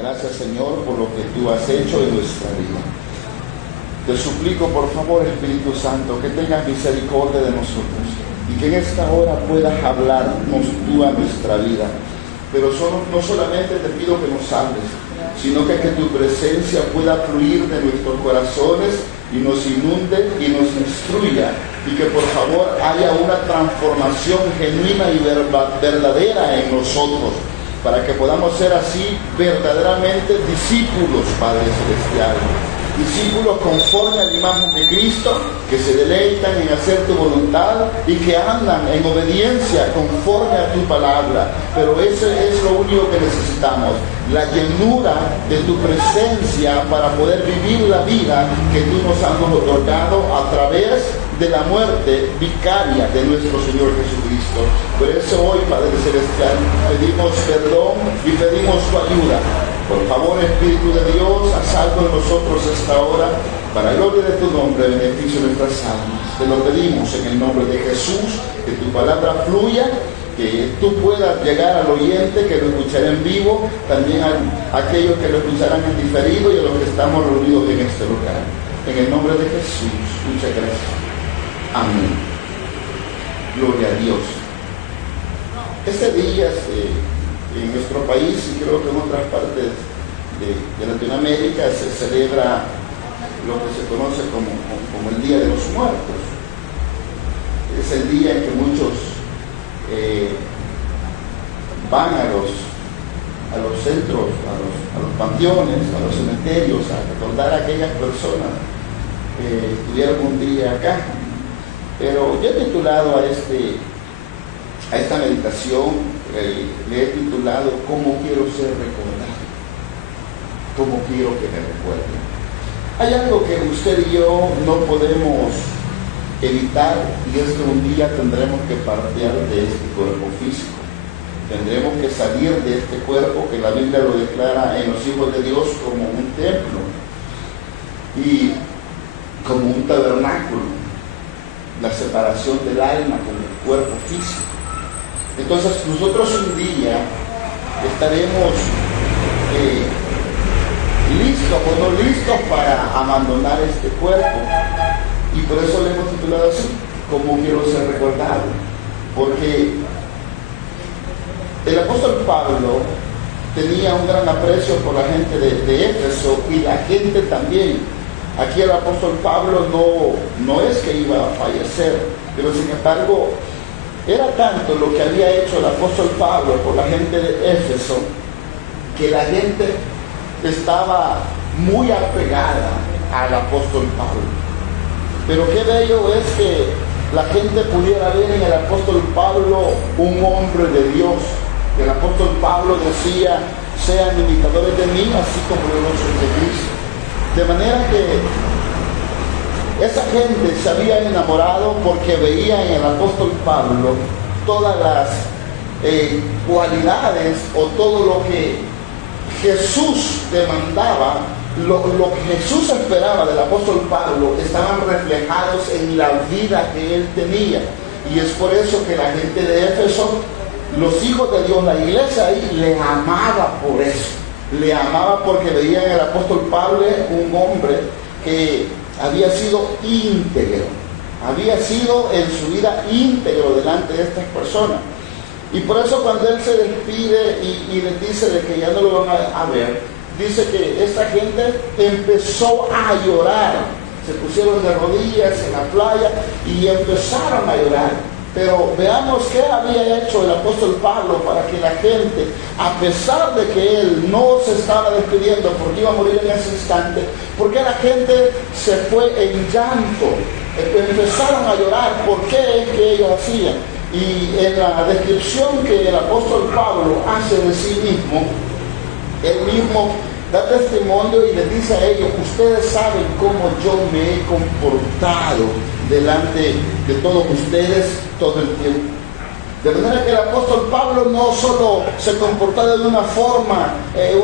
Gracias, Señor, por lo que tú has hecho en nuestra vida. Te suplico, por favor, Espíritu Santo, que tengas misericordia de nosotros y que en esta hora puedas hablarnos tú a nuestra vida. Pero no solamente te pido que nos hables, sino que tu presencia pueda fluir de nuestros corazones y nos inunde y nos instruya, y que por favor haya una transformación genuina y verdadera en nosotros, para que podamos ser así verdaderamente discípulos, Padre Celestial. Discípulos conforme a la imagen de Cristo, que se deleitan en hacer tu voluntad y que andan en obediencia conforme a tu palabra. Pero eso es lo único que necesitamos, la llenura de tu presencia para poder vivir la vida que tú nos has otorgado a través de la muerte vicaria de nuestro Señor Jesucristo. Por eso hoy, Padre Celestial, pedimos perdón y pedimos tu ayuda. Por favor, Espíritu de Dios, haz algo en nosotros esta hora, para gloria de tu nombre, beneficio de nuestras almas. Te lo pedimos en el nombre de Jesús, que tu palabra fluya, que tú puedas llegar al oyente que lo escuchará en vivo, también a aquellos que lo escucharán en diferido y a los que estamos reunidos en este lugar. En el nombre de Jesús, muchas gracias. Amén. Gloria a Dios. Este día en nuestro país y creo que en otras partes de Latinoamérica se celebra lo que se conoce como el Día de los Muertos. Es el día en que muchos van a los centros, a los panteones, a los cementerios, a recordar a aquellas personas que estuvieron un día acá. Pero yo he titulado a esta meditación, le he titulado ¿Cómo quiero ser recordado? ¿Cómo quiero que me recuerden? Hay algo que usted y yo no podemos evitar, y es que un día tendremos que partir de este cuerpo físico. Tendremos que salir de este cuerpo que la Biblia lo declara en los hijos de Dios como un templo y como un tabernáculo, la separación del alma con el cuerpo físico. Entonces nosotros un día estaremos listos o no listos para abandonar este cuerpo, y por eso le hemos titulado así, ¿Cómo quiero ser recordado? Porque el apóstol Pablo tenía un gran aprecio por la gente de Éfeso, y la gente también. Aquí el apóstol Pablo no es que iba a fallecer, pero sin embargo era tanto lo que había hecho el apóstol Pablo por la gente de Éfeso, que la gente estaba muy apegada al apóstol Pablo. Pero qué bello es que la gente pudiera ver en el apóstol Pablo un hombre de Dios. El apóstol Pablo decía: sean imitadores de mí, así como yo lo soy de Cristo. De manera que esa gente se había enamorado porque veía en el apóstol Pablo todas las cualidades o todo lo que Jesús demandaba, lo que Jesús esperaba del apóstol Pablo, estaban reflejados en la vida que él tenía. Y es por eso que la gente de Éfeso, los hijos de Dios, la iglesia ahí, le amaba por eso. Le amaba porque veía en el apóstol Pablo un hombre que había sido íntegro, había sido en su vida íntegro delante de estas personas. Y por eso cuando él se despide y les dice de que ya no lo van a ver, dice que esta gente empezó a llorar, se pusieron de rodillas en la playa y empezaron a llorar. Pero veamos qué había hecho el apóstol Pablo para que la gente, a pesar de que él no se estaba despidiendo porque iba a morir en ese instante, porque la gente se fue en llanto, empezaron a llorar. ¿Por qué es que ellos hacían? Y en la descripción que el apóstol Pablo hace de sí mismo, él mismo da testimonio y les dice a ellos: ustedes saben cómo yo me he comportado delante de todos ustedes todo el tiempo. De manera que el apóstol Pablo no solo se comportaba de una forma,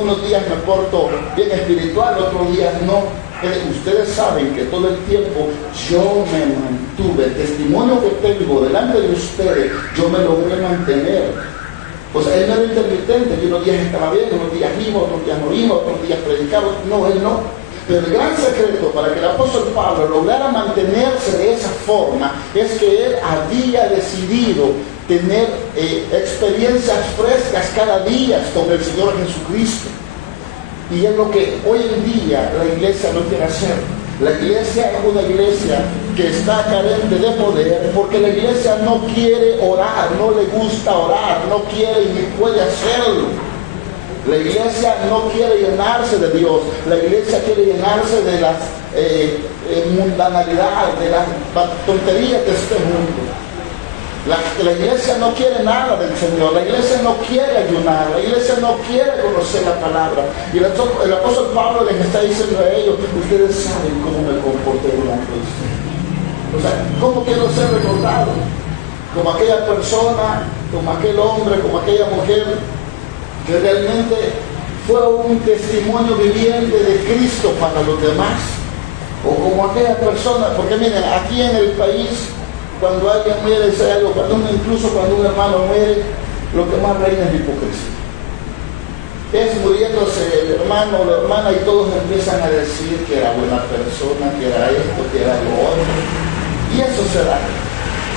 unos días me porto bien espiritual, otros días no. Ustedes saben que todo el tiempo yo me mantuve, el testimonio que tengo delante de ustedes, yo me logré mantener. O sea, él no era intermitente, que unos días estaba bien, unos días iba, oímos, otros días no oímos, otros días predicamos. No, él no. Pero el gran secreto para que el apóstol Pablo lograra mantenerse de esa forma es que él había decidido tener experiencias frescas cada día con el Señor Jesucristo. Y es lo que hoy en día la iglesia no quiere hacer. La iglesia es una iglesia que está carente de poder porque la iglesia no quiere orar, no le gusta orar, no quiere ni puede hacerlo. La iglesia no quiere llenarse de Dios, la iglesia quiere llenarse de las mundanalidades, de las tonterías de este mundo. La iglesia no quiere nada del Señor, la iglesia no quiere ayunar, la iglesia no quiere conocer la palabra. Y el apóstol Pablo les está diciendo a ellos, ustedes saben cómo me comporté durante esto. O sea, ¿cómo quiero ser recordado? Como aquella persona, como aquel hombre, como aquella mujer que realmente fue un testimonio viviente de Cristo para los demás. O como aquella persona, porque miren, aquí en el país, cuando alguien muere, incluso cuando un hermano muere, lo que más reina es la hipocresía. Es muriéndose el hermano o la hermana y todos empiezan a decir que era buena persona, que era esto, que era lo otro. Y eso se da.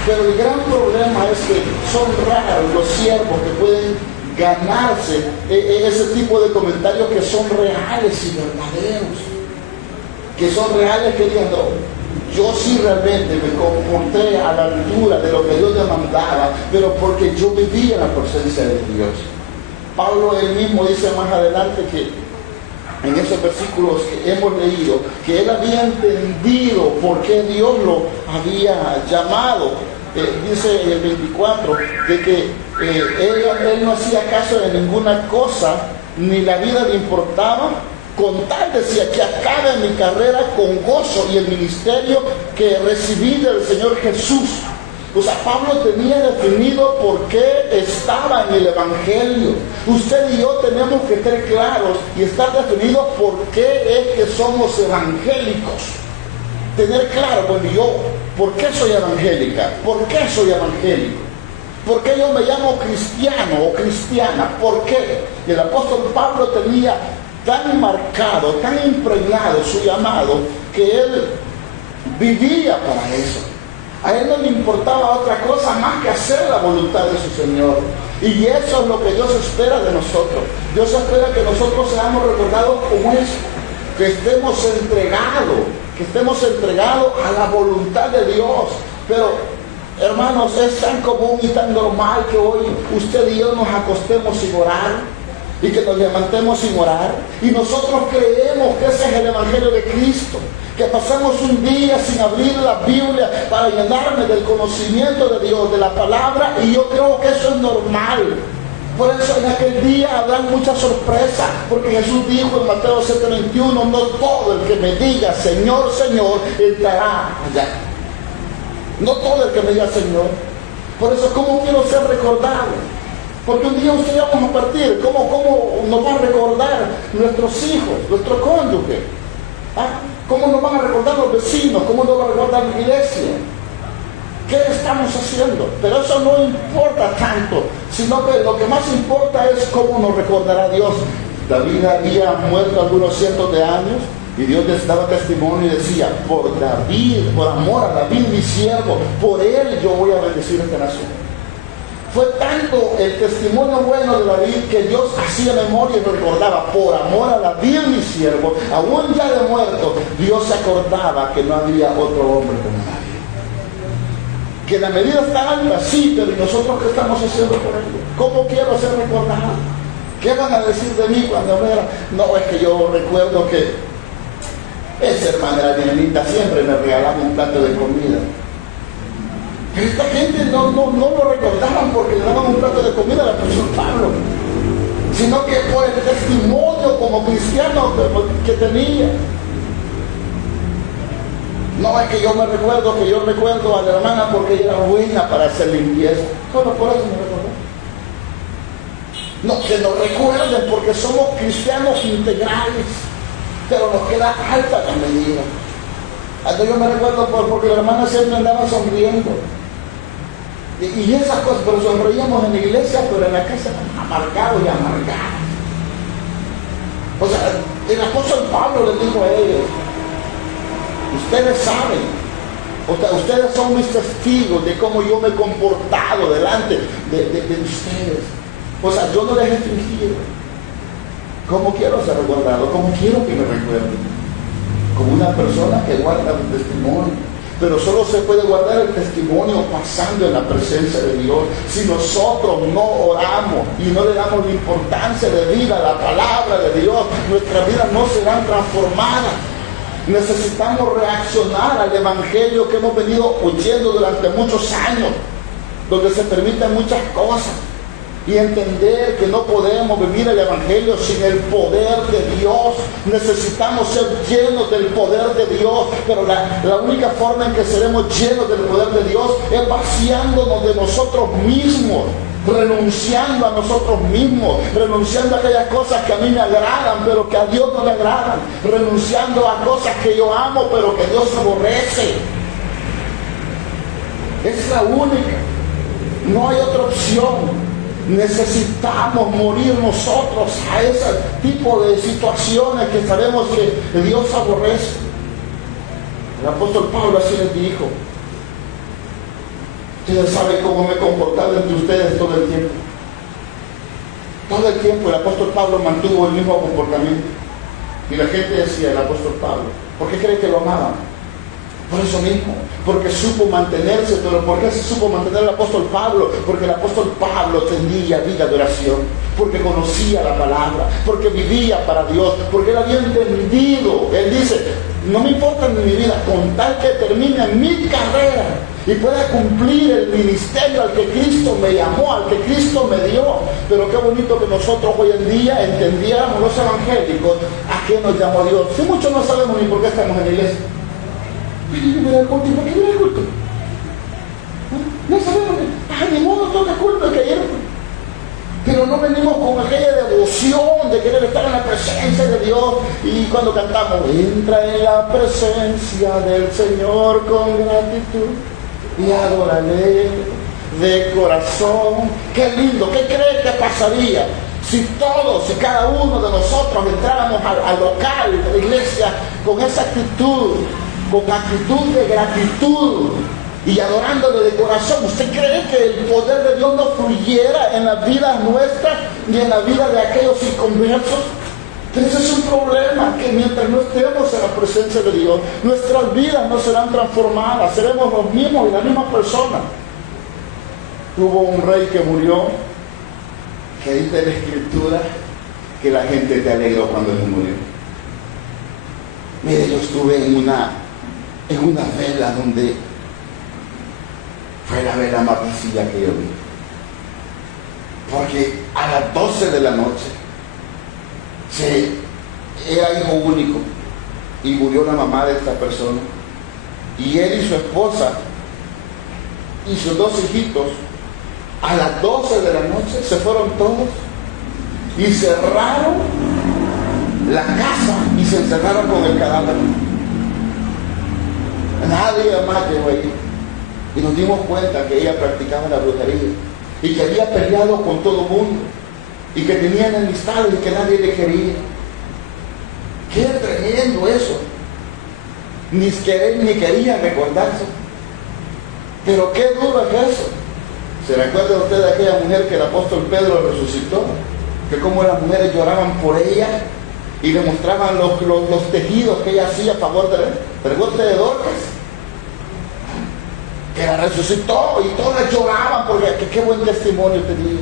Pero el gran problema es que son raros los siervos que pueden ganarse ese tipo de comentarios que son reales y verdaderos. Que son reales queriendo... Yo sí realmente me comporté a la altura de lo que Dios demandaba, pero porque yo vivía en la presencia de Dios. Pablo él mismo dice más adelante que en esos versículos que hemos leído, que él había entendido por qué Dios lo había llamado. Dice en el 24, de que él no hacía caso de ninguna cosa, ni la vida le importaba, con tal decía que acabe mi carrera con gozo y el ministerio que recibí del Señor Jesús. O sea, Pablo tenía definido por qué estaba en el Evangelio. Usted y yo tenemos que estar claros y estar definidos por qué es que somos evangélicos. Tener claro, bueno, yo, ¿por qué soy evangélica? ¿Por qué soy evangélico? ¿Por qué yo me llamo cristiano o cristiana? ¿Por qué? Y el apóstol Pablo tenía tan marcado, tan impregnado su llamado, que él vivía para eso. A él no le importaba otra cosa más que hacer la voluntad de su Señor. Y eso es lo que Dios espera de nosotros. Dios espera que nosotros seamos recordados como eso, que estemos entregados a la voluntad de Dios. Pero, hermanos, es tan común y tan normal que hoy usted y yo nos acostemos sin orar y que nos levantemos sin orar, y nosotros creemos que ese es el Evangelio de Cristo, que pasamos un día sin abrir la Biblia para llenarme del conocimiento de Dios, de la palabra, y yo creo que eso es normal. Por eso en aquel día habrán muchas sorpresas, porque Jesús dijo en Mateo 7:21, no todo el que me diga Señor, Señor, entrará allá. No todo el que me diga Señor. Por eso, ¿cómo quiero ser recordado? Porque un día usted vamos a partir. ¿Cómo nos van a recordar nuestros hijos, nuestro cónyuge? ¿Cómo nos van a recordar los vecinos? ¿Cómo nos va a recordar la iglesia? ¿Qué estamos haciendo? Pero eso no importa tanto, sino que lo que más importa es cómo nos recordará Dios. David había muerto algunos cientos de años y Dios les daba testimonio y decía, por David, por amor a David mi siervo, por él yo voy a bendecir esta nación. Fue tanto el testimonio bueno de David que Dios hacía memoria y recordaba, por amor a David mi siervo, aún ya de muerto, Dios se acordaba que no había otro hombre como David. Que la medida está alta, sí, pero ¿y nosotros qué estamos haciendo por ello? ¿Cómo quiero ser recordado? ¿Qué van a decir de mí cuando muera? No, es que yo recuerdo que esa hermana era bien linda, siempre me regalaba un plato de comida. Pero esta gente no lo recordaban porque le daban un plato de comida al apóstol Pablo, sino que por el testimonio como cristiano que tenía. No es que yo recuerdo a la hermana porque ella era buena para hacer limpieza. Solo por eso me recuerdo. No, que nos recuerden porque somos cristianos integrales, pero nos queda alta la medida. Hasta yo me recuerdo porque la hermana siempre andaba sonriendo. Y esas cosas, pero sonreíamos en la iglesia, pero en la casa amargados y amargados. O sea, el apóstol Pablo les dijo a ellos, ustedes saben, o sea, ustedes son mis testigos de cómo yo me he comportado delante de ustedes. O sea, yo no les he fingido. ¿Cómo quiero ser recordado? ¿Cómo quiero que me recuerden? Como una persona que guarda un testimonio. Pero solo se puede guardar el testimonio pasando en la presencia de Dios. Si nosotros no oramos y no le damos la importancia de vida a la palabra de Dios, nuestras vidas no serán transformadas. Necesitamos reaccionar al evangelio que hemos venido oyendo durante muchos años, donde se permiten muchas cosas, y entender que no podemos vivir el evangelio sin el poder de Dios. Necesitamos ser llenos del poder de Dios, pero la única forma en que seremos llenos del poder de Dios es vaciándonos de nosotros mismos, renunciando a nosotros mismos, renunciando a aquellas cosas que a mí me agradan pero que a Dios no le agradan, renunciando a cosas que yo amo pero que Dios aborrece. Es la única, no hay otra opción. Necesitamos morir nosotros a ese tipo de situaciones que sabemos que Dios aborrece. El apóstol Pablo así les dijo: ustedes saben cómo me he comportado entre ustedes todo el tiempo. Todo el tiempo el apóstol Pablo mantuvo el mismo comportamiento. Y la gente decía: el apóstol Pablo, ¿por qué cree que lo amaban? Por eso mismo, porque supo mantenerse. ¿Pero por qué se supo mantener el apóstol Pablo? Porque el apóstol Pablo tenía vida de oración, porque conocía la palabra, porque vivía para Dios, porque él había entendido. Él dice: no me importa en mi vida, con tal que termine mi carrera y pueda cumplir el ministerio al que Cristo me llamó, al que Cristo me dio. Pero qué bonito que nosotros hoy en día entendiéramos, los evangélicos, a qué nos llamó Dios. Si muchos no sabemos ni por qué estamos en la iglesia. ¿Por qué viene el culto? No sabemos. Ni modo, toca culto, que ayer. Pero no venimos con aquella devoción de querer estar en la presencia de Dios. Y cuando cantamos: entra en la presencia del Señor con gratitud y adórale de corazón. Qué lindo. ¿Qué cree que pasaría si todos y cada uno de nosotros entráramos al local de la iglesia con esa actitud, con actitud de gratitud y adorándole de corazón? ¿Usted cree que el poder de Dios no fluyera en las vidas nuestras y en la vida de aquellos inconversos? Pero ese es un problema, que mientras no estemos en la presencia de Dios, nuestras vidas no serán transformadas, seremos los mismos y la misma persona. Hubo un rey que murió, que dice la Escritura que la gente te alegró cuando él murió. Mire, yo estuve en una vela donde fue la vela más vacía que yo vi, porque a las 12 de la noche era hijo único y murió la mamá de esta persona, y él y su esposa y sus 2 hijitos a las 12 de la noche se fueron todos y cerraron la casa y se encerraron con el cadáver. Nadie más llegó ahí. Y nos dimos cuenta que ella practicaba la brujería y que había peleado con todo el mundo y que tenía enemistades y que nadie le quería. Qué tremendo eso. Ni querían recordarse. Pero qué duro es eso. ¿Se recuerda usted de aquella mujer que el apóstol Pedro resucitó? Que como las mujeres lloraban por ella y le mostraban los tejidos que ella hacía a favor de él. ¿Recuerda de Dorcas? Que la resucitó y todas lloraban porque qué buen testimonio tenía.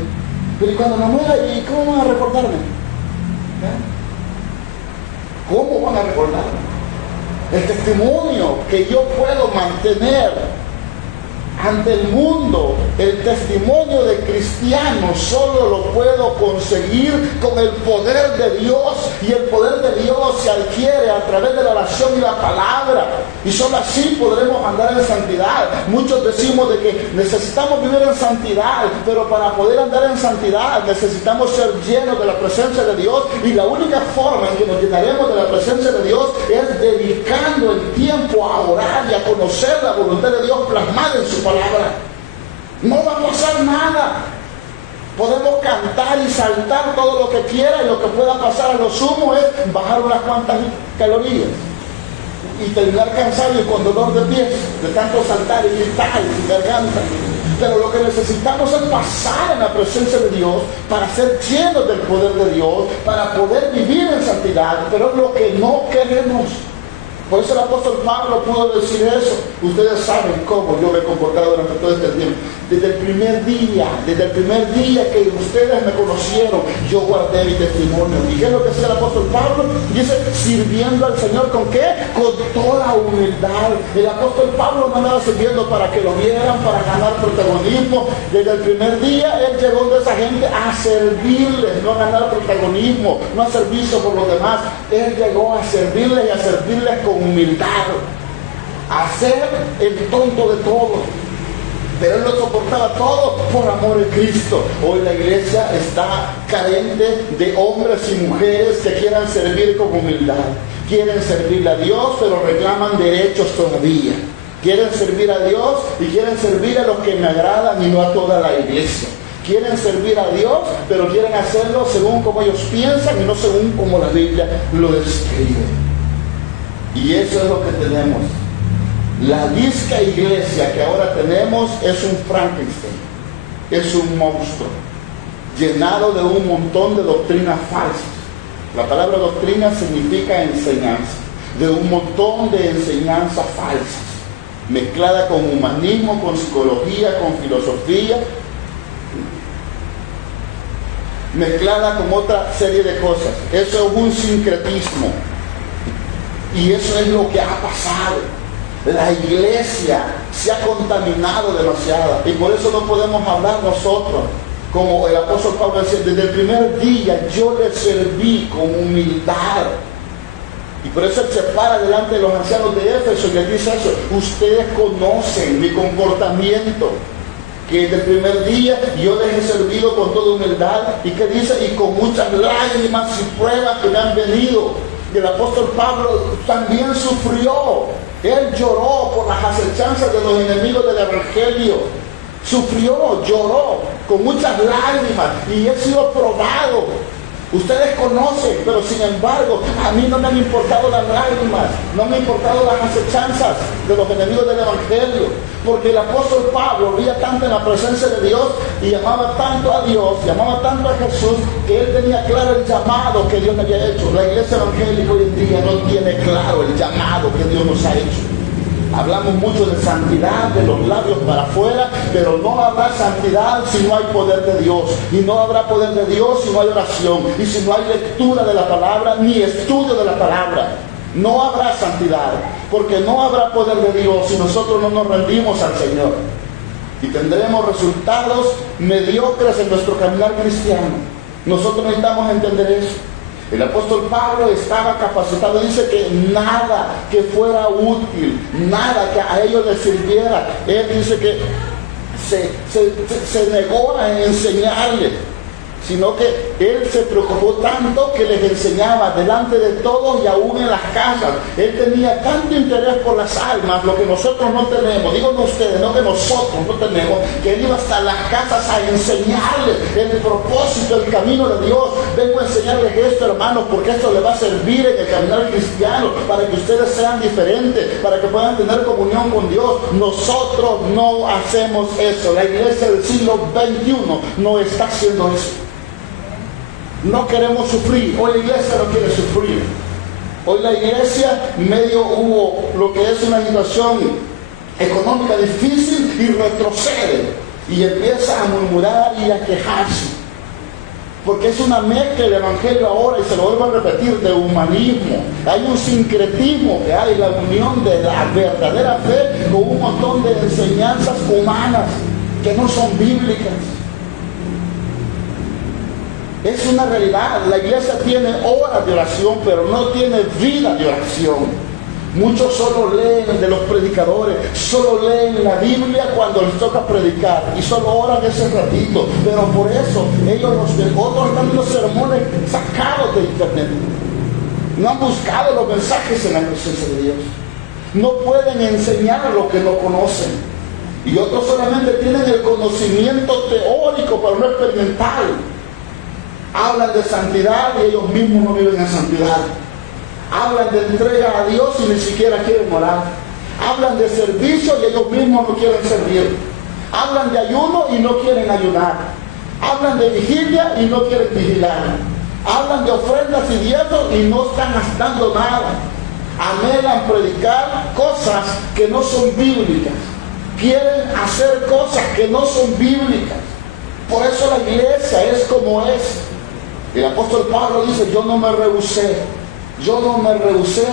Pero ¿y cuando me muera? ¿Y cómo van a recordarme? ¿Cómo van a recordarme? El testimonio que yo puedo mantener ante el mundo, el testimonio de cristiano, solo lo puedo conseguir con el poder de Dios, y el poder de Dios se adquiere a través de la oración y la palabra, y solo así podremos andar en santidad. Muchos decimos de que necesitamos vivir en santidad, pero para poder andar en santidad necesitamos ser llenos de la presencia de Dios, y la única forma en que nos llenaremos de la presencia de Dios es dedicando el tiempo a orar y a conocer la voluntad de Dios plasmada en su palabra. No va a pasar nada. Podemos cantar y saltar todo lo que quiera y lo que pueda pasar a lo sumo es bajar unas cuantas calorías y terminar cansado y con dolor de pies de tanto saltar y gritar y garganta. Pero lo que necesitamos es pasar en la presencia de Dios para ser llenos del poder de Dios, para poder vivir en santidad, pero es lo que no queremos. Por eso el apóstol Pablo pudo decir eso. Ustedes saben cómo yo me he comportado durante todo este tiempo. Desde el primer día que ustedes me conocieron, yo guardé mi testimonio. ¿Y qué es lo que hacía el apóstol Pablo? Dice, sirviendo al Señor, ¿con qué? Con toda humildad. El apóstol Pablo no andaba sirviendo para que lo vieran, para ganar protagonismo. Desde el primer día, él llegó de esa gente a servirles, no a ganar protagonismo, no a servicio por los demás. Él llegó a servirles y a servirles con humildad, a ser el tonto de todo, pero él lo soportaba todo por amor a Cristo. Hoy la iglesia está carente de hombres y mujeres que quieran servir con humildad, quieren servirle a Dios pero reclaman derechos todavía, quieren servir a Dios y quieren servir a los que me agradan y no a toda la iglesia. Quieren servir a Dios pero quieren hacerlo según como ellos piensan y no según como la Biblia lo describe. Y eso es lo que tenemos. La disca iglesia que ahora tenemos es un Frankenstein, es un monstruo, llenado de un montón de doctrinas falsas. La palabra doctrina significa enseñanza, de un montón de enseñanzas falsas, mezclada con humanismo, con psicología, con filosofía, mezclada con otra serie de cosas. Eso es un sincretismo. Y eso es lo que ha pasado. La iglesia se ha contaminado demasiado. Y por eso no podemos hablar nosotros. Como el apóstol Pablo decía, desde el primer día yo les serví con humildad. Y por eso él se para delante de los ancianos de Éfeso y les dice eso. Ustedes conocen mi comportamiento, que desde el primer día yo les he servido con toda humildad. Y que dice, y con muchas lágrimas y pruebas que me han venido. Y el apóstol Pablo también sufrió. Él lloró por las acechanzas de los enemigos del evangelio. Sufrió, lloró con muchas lágrimas y he sido probado. Ustedes conocen, pero sin embargo, a mí no me han importado las lágrimas, no me han importado las acechanzas de los enemigos del evangelio, porque el apóstol Pablo vivía tanto en la presencia de Dios y llamaba tanto a Dios, llamaba tanto a Jesús, que él tenía claro el llamado que Dios le había hecho. La iglesia evangélica hoy en día no tiene claro el llamado que Dios nos ha hecho. Hablamos mucho de santidad de los labios para afuera, pero no habrá santidad si no hay poder de Dios. Y no habrá poder de Dios si no hay oración. Y si no hay lectura de la palabra, ni estudio de la palabra. No habrá santidad, porque no habrá poder de Dios si nosotros no nos rendimos al Señor. Y tendremos resultados mediocres en nuestro caminar cristiano. Nosotros necesitamos entender eso. El apóstol Pablo estaba capacitado, dice que nada que fuera útil, nada que a ellos les sirviera. Él dice que se negó a enseñarles, sino que él se preocupó tanto que les enseñaba delante de todos y aún en las casas. Él tenía tanto interés por las almas, lo que nosotros no tenemos, digo no ustedes, no que nosotros no tenemos, que él iba hasta las casas a enseñarles el propósito, el camino de Dios. Vengo a enseñarles esto, hermanos, porque esto les va a servir en el caminar cristiano, para que ustedes sean diferentes, para que puedan tener comunión con Dios. Nosotros no hacemos eso. La iglesia del siglo XXI no está haciendo eso. No queremos sufrir. Hoy la iglesia no quiere sufrir. Hoy la iglesia medio hubo lo que es una situación económica difícil y retrocede y empieza a murmurar y a quejarse, porque es una mezcla el evangelio ahora, y se lo vuelvo a repetir, de humanismo. Hay un sincretismo que hay, la unión de la verdadera fe con un montón de enseñanzas humanas que no son bíblicas. Es una realidad. La iglesia tiene horas de oración, pero no tiene vida de oración. Muchos solo leen de los predicadores, solo leen la Biblia cuando les toca predicar y solo oran ese ratito. Pero por eso otros están los sermones sacados de internet. No han buscado los mensajes en la presencia de Dios. No pueden enseñar lo que no conocen. Y otros solamente tienen el conocimiento teórico, pero no experimental. Hablan de santidad y ellos mismos no viven en santidad. Hablan de entrega a Dios y ni siquiera quieren orar. Hablan de servicio y ellos mismos no quieren servir. Hablan de ayuno y no quieren ayunar. Hablan de vigilia y no quieren vigilar. Hablan de ofrendas y diezmos y no están gastando nada. Anhelan predicar cosas que no son bíblicas. Quieren hacer cosas que no son bíblicas. Por eso la iglesia es como es. El apóstol Pablo dice, yo no me rehusé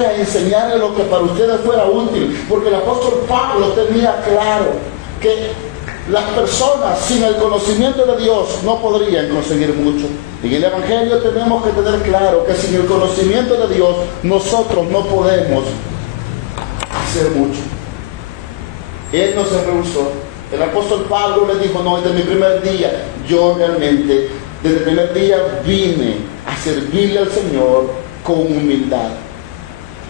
a enseñarle lo que para ustedes fuera útil, porque el apóstol Pablo tenía claro que las personas sin el conocimiento de Dios no podrían conseguir mucho. En el Evangelio tenemos que tener claro que sin el conocimiento de Dios nosotros no podemos hacer mucho. Él no se rehusó. El apóstol Pablo le dijo, no, desde mi primer día, yo realmente, desde el primer día vine a servirle al Señor con humildad.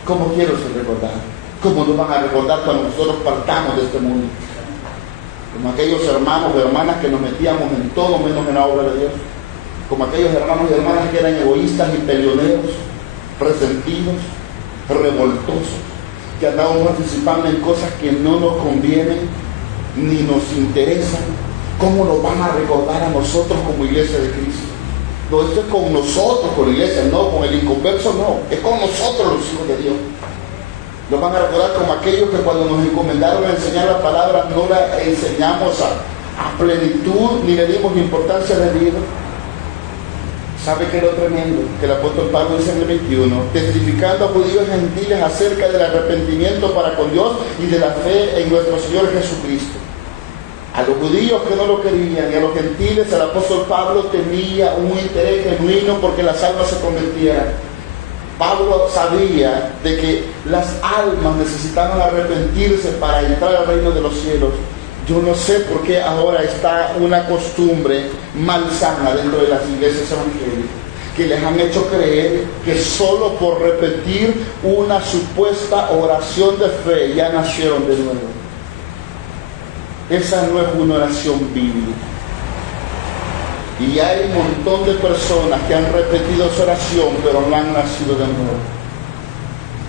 ¿Cómo quiero ser recordado? ¿Cómo nos van a recordar cuando nosotros partamos de este mundo? Como aquellos hermanos o hermanas que nos metíamos en todo menos en la obra de Dios. Como aquellos hermanos y hermanas que eran egoístas y peleoneros, resentidos, revoltosos, que andaban participando en cosas que no nos convienen ni nos interesan. ¿Cómo nos van a recordar a nosotros como iglesia de Cristo? No, esto es con nosotros, con la iglesia, no, con el inconverso no, es con nosotros los hijos de Dios. Nos van a recordar como aquellos que cuando nos encomendaron a enseñar la palabra no la enseñamos a plenitud ni le dimos importancia de vida. ¿Sabe qué es lo tremendo? Que el apóstol Pablo dice en el 21, testificando a judíos y gentiles acerca del arrepentimiento para con Dios y de la fe en nuestro Señor Jesucristo. A los judíos que no lo querían y a los gentiles el apóstol Pablo tenía un interés genuino porque las almas se convirtieran. Pablo sabía de que las almas necesitaban arrepentirse para entrar al reino de los cielos. Yo no sé por qué ahora está una costumbre malsana dentro de las iglesias evangélicas, que les han hecho creer que solo por repetir una supuesta oración de fe ya nacieron de nuevo. Esa no es una oración bíblica. Y hay un montón de personas que han repetido esa oración, pero no han nacido de nuevo.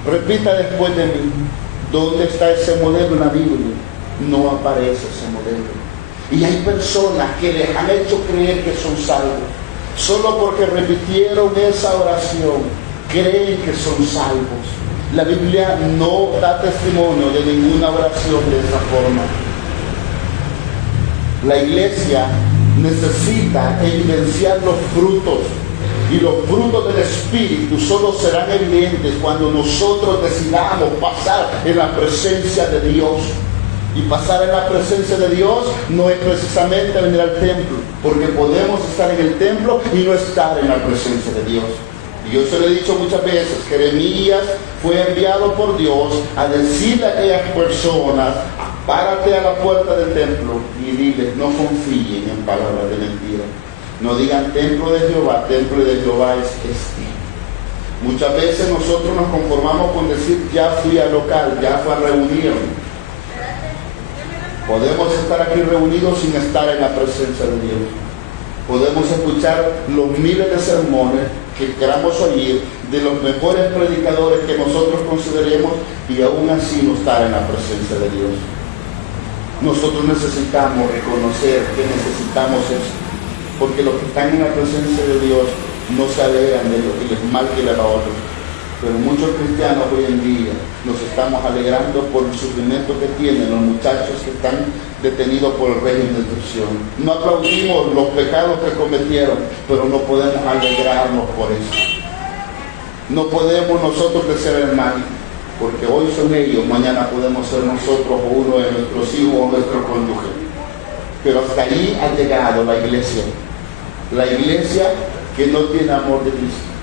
Repita después de mí, ¿dónde está ese modelo en la Biblia? No aparece ese modelo. Y hay personas que les han hecho creer que son salvos. Solo porque repitieron esa oración, creen que son salvos. La Biblia no da testimonio de ninguna oración de esa forma. La iglesia necesita evidenciar los frutos, y los frutos del Espíritu solo serán evidentes cuando nosotros decidamos pasar en la presencia de Dios. Y pasar en la presencia de Dios no es precisamente venir al templo, porque podemos estar en el templo y no estar en la presencia de Dios. Y yo se lo he dicho muchas veces, Jeremías fue enviado por Dios a decirle a aquellas personas, párate a la puerta del templo y dile, no confíen en palabras de mentira. No digan templo de Jehová es este. Muchas veces nosotros nos conformamos con decir, ya fui al local, ya fui a reunirme. Podemos estar aquí reunidos sin estar en la presencia de Dios. Podemos escuchar los miles de sermones que queramos oír de los mejores predicadores que nosotros consideremos y aún así no estar en la presencia de Dios. Nosotros necesitamos reconocer que necesitamos esto, porque los que están en la presencia de Dios no se alegran de lo que les mal que le va a otros. Pero muchos cristianos hoy en día nos estamos alegrando por el sufrimiento que tienen los muchachos que están detenidos por el régimen de destrucción. No aplaudimos los pecados que cometieron, pero no podemos alegrarnos por eso. No podemos nosotros desear el mal, porque hoy son ellos, mañana podemos ser nosotros o uno de nuestros hijos o nuestro cónyuge. Pero hasta ahí ha llegado la iglesia que no tiene amor de Cristo.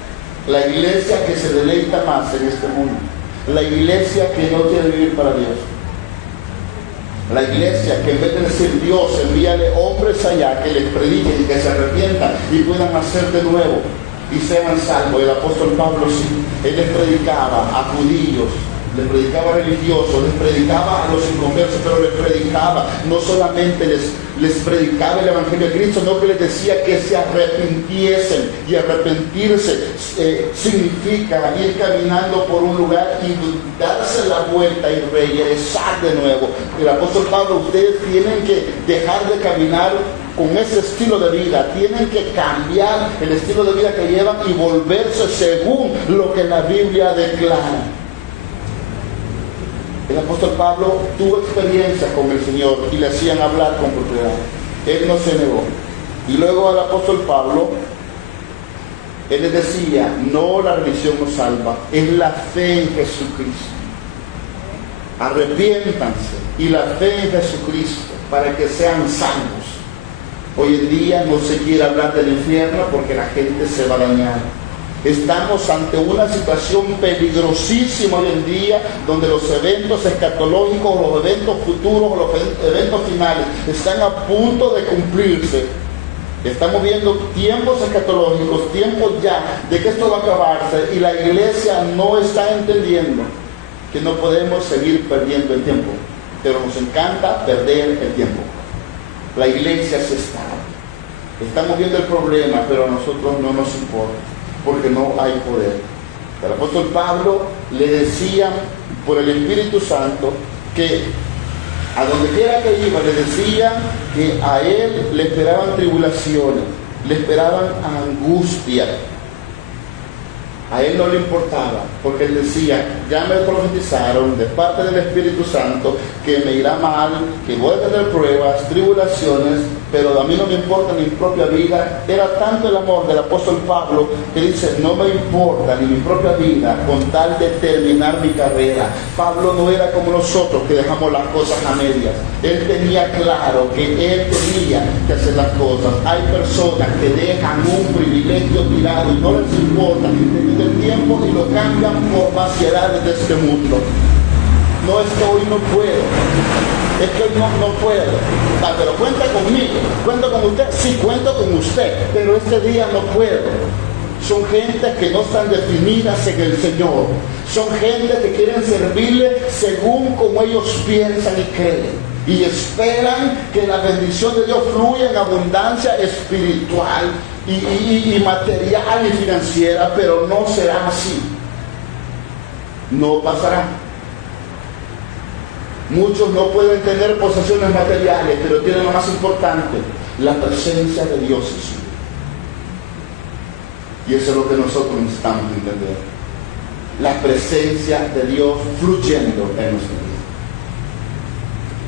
La iglesia que se deleita más en este mundo. La iglesia que no quiere vivir para Dios. La iglesia que en vez de decir Dios, envíale hombres allá que les prediquen y que se arrepientan y puedan nacer de nuevo y sean salvos. El apóstol Pablo sí, él les predicaba a judíos les predicaba religiosos, les predicaba a los inconversos, pero les predicaba, no solamente les predicaba el Evangelio de Cristo, sino que les decía que se arrepintiesen. Y arrepentirse significa ir caminando por un lugar y darse la vuelta y regresar de nuevo. El apóstol Pablo, ustedes tienen que dejar de caminar con ese estilo de vida, tienen que cambiar el estilo de vida que llevan y volverse según lo que la Biblia declara. El apóstol Pablo tuvo experiencia con el Señor y le hacían hablar con propiedad. Él no se negó. Y luego al apóstol Pablo, él les decía, no la religión nos salva, es la fe en Jesucristo. Arrepiéntanse y la fe en Jesucristo para que sean salvos. Hoy en día no se quiere hablar del infierno porque la gente se va a dañar. Estamos ante una situación peligrosísima hoy en día, donde los eventos escatológicos, los eventos futuros, los eventos finales están a punto de cumplirse. Estamos viendo tiempos escatológicos, tiempos ya de que esto va a acabarse, y la iglesia no está entendiendo que no podemos seguir perdiendo el tiempo, pero nos encanta perder el tiempo. La iglesia se está. Estamos viendo el problema, pero a nosotros no nos importa, porque no hay poder. El apóstol Pablo le decía por el Espíritu Santo que a donde quiera que iba, le decía que a él le esperaban tribulaciones, le esperaban angustia. A él no le importaba, porque él decía, ya me profetizaron de parte del Espíritu Santo que me irá mal, que voy a tener pruebas, tribulaciones, pero a mí no me importa mi propia vida. Era tanto el amor del apóstol Pablo que dice, no me importa ni mi propia vida con tal de terminar mi carrera. Pablo no era como nosotros que dejamos las cosas a medias. Él tenía claro que él tenía que hacer las cosas. Hay personas que dejan un privilegio tirado y no les importa el tiempo y lo cambian por vaciedades de este mundo. No, es que hoy no puedo, es que hoy no puedo. Pero cuenta conmigo, cuento con usted, sí, cuento con usted, pero este día no puedo. Son gente que no están definidas en el Señor, son gente que quieren servirle según como ellos piensan y creen, y esperan que la bendición de Dios fluya en abundancia espiritual y material y financiera, pero no será así. No pasará. Muchos no pueden tener posesiones materiales, pero tienen lo más importante, la presencia de Dios en su vida. Y eso es lo que nosotros necesitamos entender. La presencia de Dios fluyendo en nuestra vida.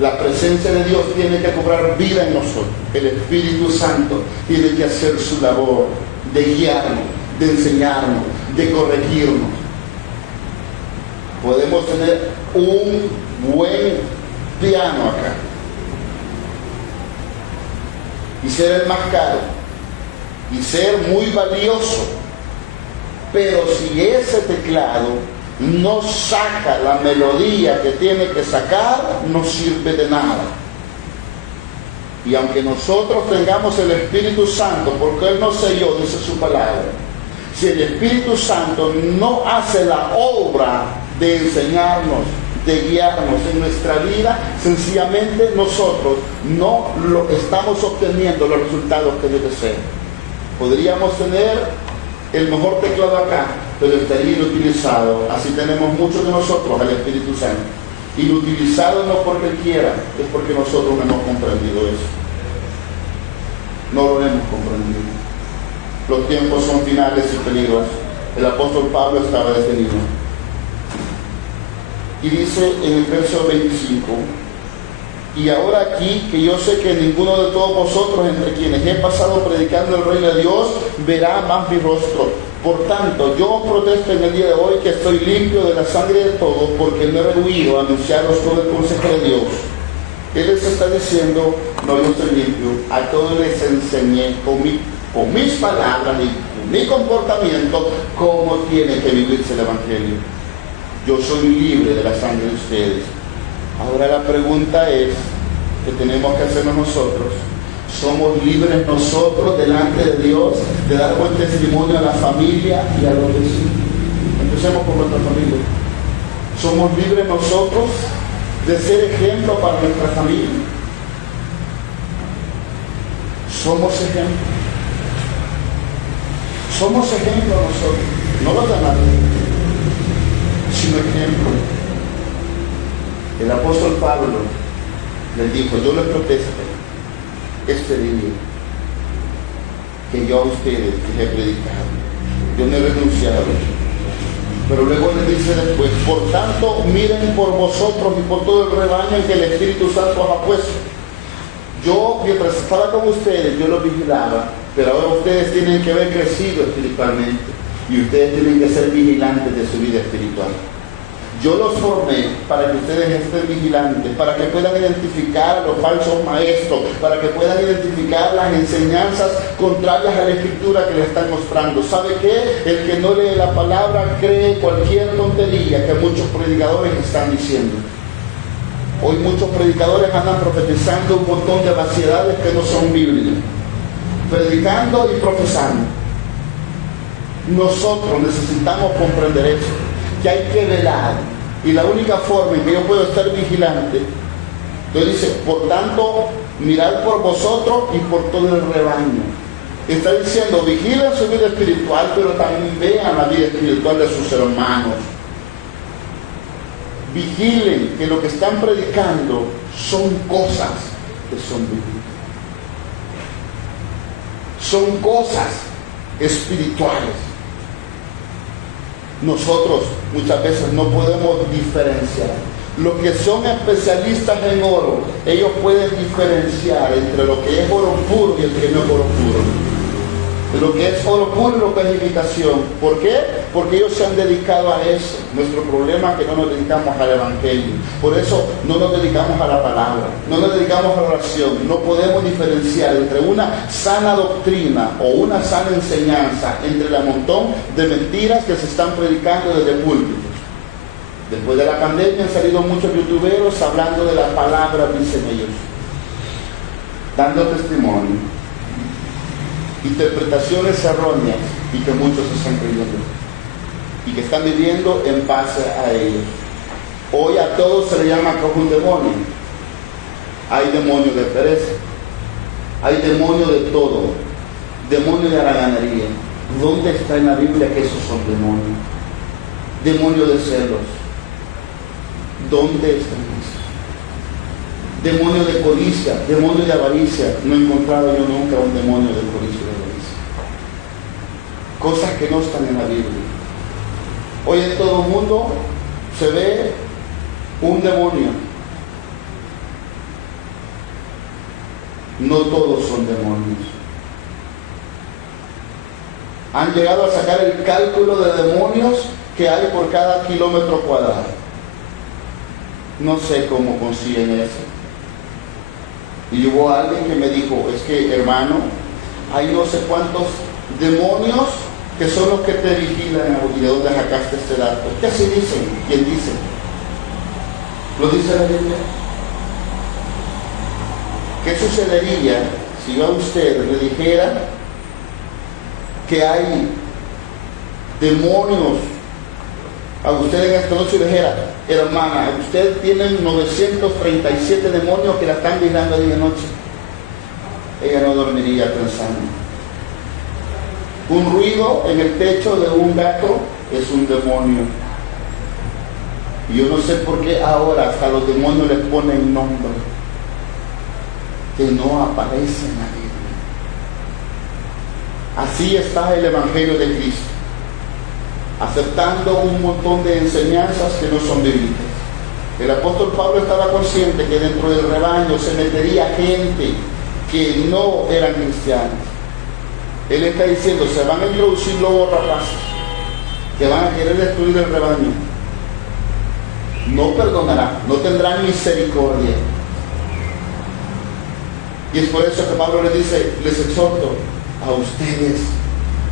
La presencia de Dios tiene que cobrar vida en nosotros. El Espíritu Santo tiene que hacer su labor de guiarnos, de enseñarnos, de corregirnos. Podemos tener un buen piano acá y ser el más caro y ser muy valioso, pero si ese teclado no saca la melodía que tiene que sacar, no sirve de nada. Y aunque nosotros tengamos el Espíritu Santo, porque Él nos selló, dice su palabra, si el Espíritu Santo no hace la obra de enseñarnos, de guiarnos en nuestra vida, sencillamente nosotros no lo estamos obteniendo los resultados que Dios desea. Podríamos tener el mejor teclado acá, pero estaría inutilizado. Así tenemos muchos de nosotros al Espíritu Santo. Inutilizado no porque Él quiera, es porque nosotros no hemos comprendido eso. No lo hemos comprendido. Los tiempos son finales y peligrosos. El apóstol Pablo estaba detenido. Y dice en el verso 25, y ahora aquí, que yo sé que ninguno de todos vosotros, entre quienes he pasado predicando el reino de Dios, verá más mi rostro. Por tanto, yo protesto en el día de hoy que estoy limpio de la sangre de todos, porque no he rehuido anunciaros todo el consejo de Dios. Él les está diciendo, no, yo estoy limpio. A todos les enseñé con mis palabras y con mi comportamiento cómo tiene que vivirse el Evangelio. Yo soy libre de la sangre de ustedes. Ahora la pregunta es, que tenemos que hacernos nosotros. ¿Somos libres nosotros delante de Dios de dar buen testimonio a la familia y a los vecinos? Empecemos por nuestra familia. Somos libres nosotros de ser ejemplo para nuestra familia. Somos ejemplo. Somos ejemplo nosotros, no los demás, sino ejemplo. El apóstol Pablo les dijo: yo les protesto este día que yo a ustedes les he predicado. Yo no he renunciado. Pero luego les dice después: por tanto, miren por vosotros y por todo el rebaño en que el Espíritu Santo os ha puesto. Yo, mientras estaba con ustedes, yo los vigilaba, pero ahora ustedes tienen que haber crecido espiritualmente y ustedes tienen que ser vigilantes de su vida espiritual. Yo los formé para que ustedes estén vigilantes, para que puedan identificar a los falsos maestros, para que puedan identificar las enseñanzas contrarias a la Escritura que le están mostrando. ¿Sabe qué? El que no lee la palabra cree cualquier tontería que muchos predicadores están diciendo. Hoy muchos predicadores andan profetizando un montón de vaciedades que no son bíblicas, predicando y profesando. Nosotros necesitamos comprender eso, que hay que velar, y la única forma en que yo puedo estar vigilante, entonces dice: por tanto, mirad por vosotros y por todo el rebaño. Está diciendo: vigilen su vida espiritual, pero también vean la vida espiritual de sus hermanos. Vigilen que lo que están predicando son cosas que son bíblicas. Son cosas espirituales. Nosotros muchas veces no podemos diferenciar. Los que son especialistas en oro, ellos pueden diferenciar entre lo que es oro puro y el que no es oro puro. Lo que es oro puro y lo que es imitación. ¿Por qué? Porque ellos se han dedicado a eso. Nuestro problema es que no nos dedicamos al Evangelio. Por eso no nos dedicamos a la palabra, no nos dedicamos a la oración. No podemos diferenciar entre una sana doctrina o una sana enseñanza entre el montón de mentiras que se están predicando desde púlpitos. Después de la pandemia han salido muchos youtuberos hablando de la palabra, dicen ellos, dando testimonio. Interpretaciones erróneas y que muchos están creyendo y que están viviendo en base a ellos. Hoy a todos se le llama como un demonio. Hay demonio de pereza, hay demonio de todo, demonio de haraganería. ¿Dónde está en la Biblia que esos son demonios? Demonio de celos. ¿Dónde están esos? Demonio de codicia, demonio de avaricia. No he encontrado yo nunca un demonio de codicia y de avaricia. Cosas que no están en la Biblia. Hoy en todo el mundo se ve un demonio. No todos son demonios. Han llegado a sacar el cálculo de demonios que hay por cada kilómetro cuadrado. No sé cómo consiguen eso. Y hubo alguien que me dijo: es que, hermano, hay no sé cuántos demonios que son los que te vigilan. ¿Y de dónde sacaste este dato? ¿Qué así dicen? ¿Quién dice? ¿Lo dice la Biblia? ¿Qué sucedería si yo a usted le dijera que hay demonios? A usted en esta noche le dijera: hermana, usted tiene 937 demonios que la están vigilando día y noche. Ella no dormiría pensando. Un ruido en el techo de un gato es un demonio. Y yo no sé por qué ahora hasta los demonios les ponen nombre que no aparece en la Biblia. Así está el Evangelio de Cristo, aceptando un montón de enseñanzas que no son bíblicas. El apóstol Pablo estaba consciente que dentro del rebaño se metería gente que no eran cristianos. Él está diciendo: se van a introducir lobos rapaces que van a querer destruir el rebaño. No perdonarán, no tendrán misericordia. Y es por eso que Pablo les dice: les exhorto a ustedes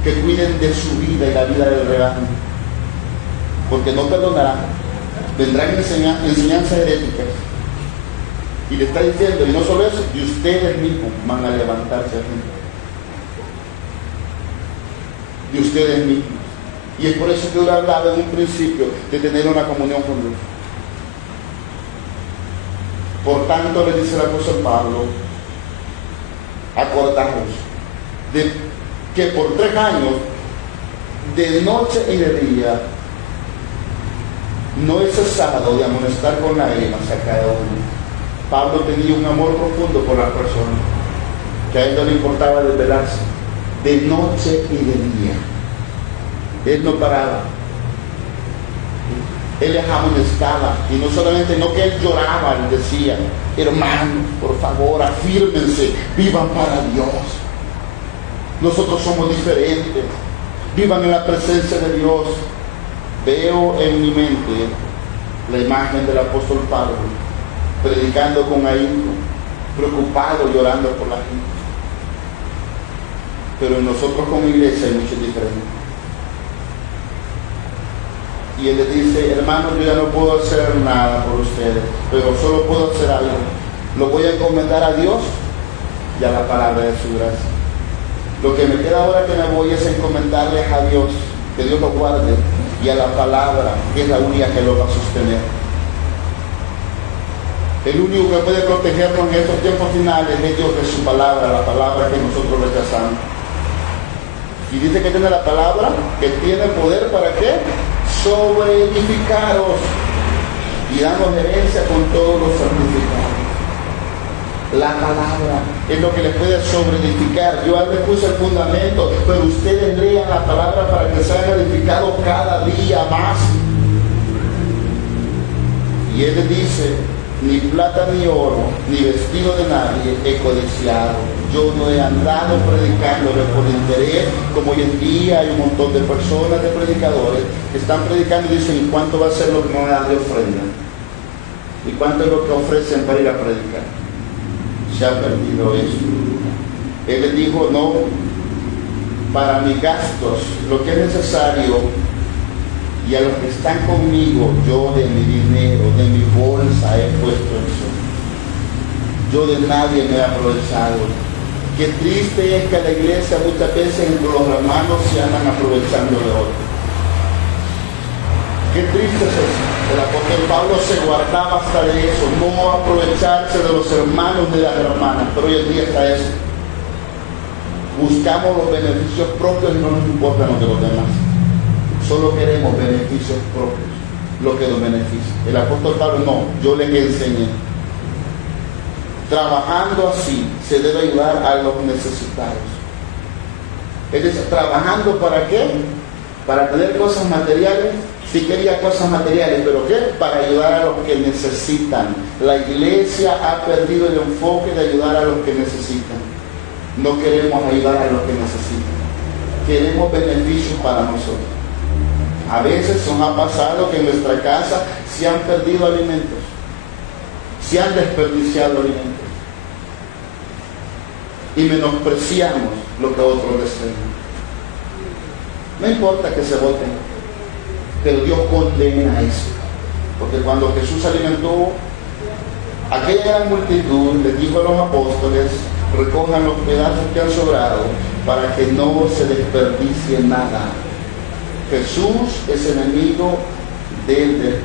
que cuiden de su vida y la vida del rebaño, porque no perdonarán, vendrán enseñanzas heréticas. Y le está diciendo: y no solo eso, y ustedes mismos van a levantarse a gente. Y ustedes mismos. Y es por eso que yo hablaba en un principio de tener una comunión con Dios. Por tanto, le dice el apóstol Pablo, acordaos de que por 3 años, de noche y de día, no he cesado de amonestar con lágrimas a cada uno. Pablo tenía un amor profundo por las personas, que a él no le importaba desvelarse, de noche y de día. Él no paraba. Él les amonestaba, y no solamente no que él lloraba, él decía, hermanos, por favor, afírmense, vivan para Dios. Nosotros somos diferentes, vivan en la presencia de Dios. Veo en mi mente la imagen del apóstol Pablo, predicando con ahínco, preocupado, llorando por la gente. Pero en nosotros como iglesia hay muchos diferentes. Y él le dice, hermano, yo ya no puedo hacer nada por ustedes, pero solo puedo hacer algo. Lo voy a encomendar a Dios y a la palabra de su gracia. Lo que me queda ahora que me voy es encomendarles a Dios, que Dios lo guarde, y a la palabra, que es la única que lo va a sostener. El único que puede protegernos en estos tiempos finales es Dios, de su palabra, la palabra que nosotros rechazamos. Y dice que tiene la palabra, que tiene poder ¿para qué? Sobre edificaros y darnos herencia con todos los santificados. La palabra es lo que les puede sobreedificar. Yo les puse el fundamento, pero ustedes lean la palabra para que sean edificados cada día más. Y él les dice, ni plata ni oro, ni vestido de nadie he codiciado. Yo no he andado predicándole por interés, como hoy en día hay un montón de personas, de predicadores, que están predicando y dicen, ¿y cuánto va a ser lo que me van a dar de ofrenda? ¿Y cuánto es lo que ofrecen para ir a predicar? Se ha perdido eso. Él les dijo, no, para mis gastos, lo que es necesario, y a los que están conmigo, yo de mi dinero, de mi bolsa he puesto eso. Yo de nadie me he aprovechado. Qué triste es que la iglesia muchas veces entre los hermanos se andan aprovechando de otros. Qué triste es eso. El apóstol Pablo se guardaba hasta de eso, no aprovecharse de los hermanos ni de las hermanas, pero hoy en día está eso. Buscamos los beneficios propios y no nos importan los de los demás. Solo queremos beneficios propios, lo que nos beneficia. El apóstol Pablo no, yo les enseñé. Trabajando así se debe ayudar a los necesitados. Es decir, trabajando ¿para qué? Para tener cosas materiales. Sí quería cosas materiales, pero ¿qué? Para ayudar a los que necesitan. La iglesia ha perdido el enfoque de ayudar a los que necesitan. No queremos ayudar a los que necesitan. Queremos beneficios para nosotros. A veces nos ha pasado que en nuestra casa se han perdido alimentos, se han desperdiciado alimentos y menospreciamos lo que otros desean. No importa que se voten, pero Dios condena eso, porque cuando Jesús alimentó a aquella gran multitud, les dijo a los apóstoles, recojan los pedazos que han sobrado para que no se desperdicie nada. Jesús es enemigo del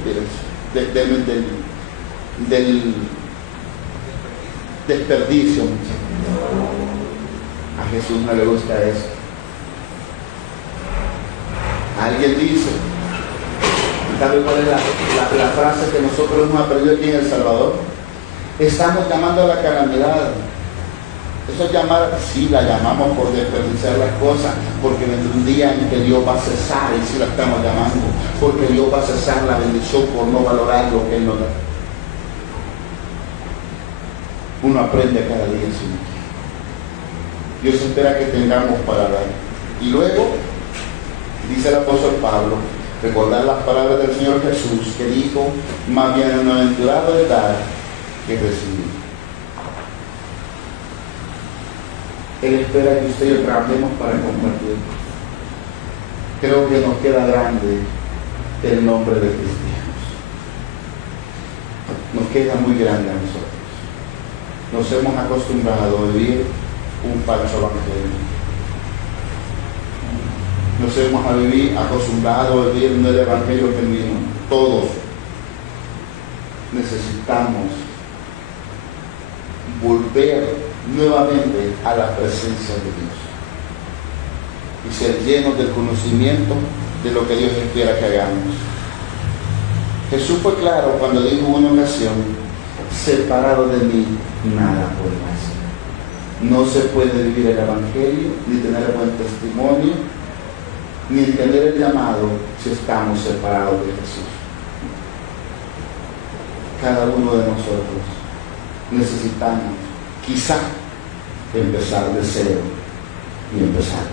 desperdicio. A Jesús no le gusta eso. Alguien dice, ¿sabe cuál es la frase que nosotros hemos aprendido aquí en El Salvador? Estamos llamando a la calamidad. Eso es llamar, sí la llamamos por desperdiciar las cosas, porque vendrá un día en que Dios va a cesar, y sí la estamos llamando, porque Dios va a cesar la bendición por no valorar lo que Él nos da. Uno aprende cada día, Señor. Dios espera que tengamos para dar. Y luego, dice el apóstol Pablo, recordar las palabras del Señor Jesús, que dijo, más bienaventurado es dar que recibir. Él espera que usted y yo trabajemos para compartir. Creo que nos queda grande el nombre de cristianos. Nos queda muy grande a nosotros. Nos hemos acostumbrado a vivir un falso evangelio. Nos hemos acostumbrado a vivir en el Evangelio genuino. Todos necesitamos volver nuevamente a la presencia de Dios y ser llenos del conocimiento de lo que Dios espera que hagamos. Jesús fue claro cuando dijo en una ocasión: separado de mí, nada puedo hacer. No se puede vivir el Evangelio, ni tener buen testimonio, ni entender el llamado si estamos separados de Jesús. Cada uno de nosotros necesitamos, quizá, empezar de cero y empezar.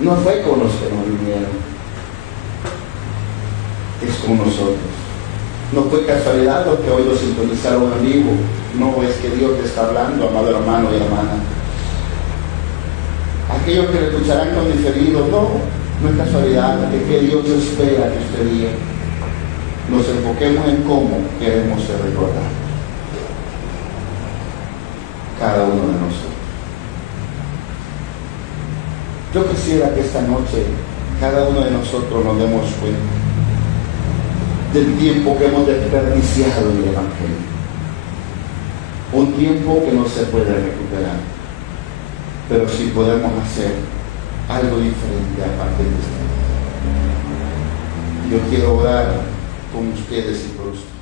No fue con los que nos vinieron, es con nosotros. No fue casualidad lo que hoy lo sintonizaron en vivo. No, es que Dios te está hablando, amado hermano y hermana. Aquellos que le escucharán con diferido, no es casualidad, es que Dios espera que este día nos enfoquemos en cómo queremos ser recordados. Cada uno de nosotros. Yo quisiera que esta noche cada uno de nosotros nos demos cuenta del tiempo que hemos desperdiciado en el Evangelio. Un tiempo que no se puede recuperar, pero sí podemos hacer algo diferente a partir de este. Yo quiero orar con ustedes y por ustedes.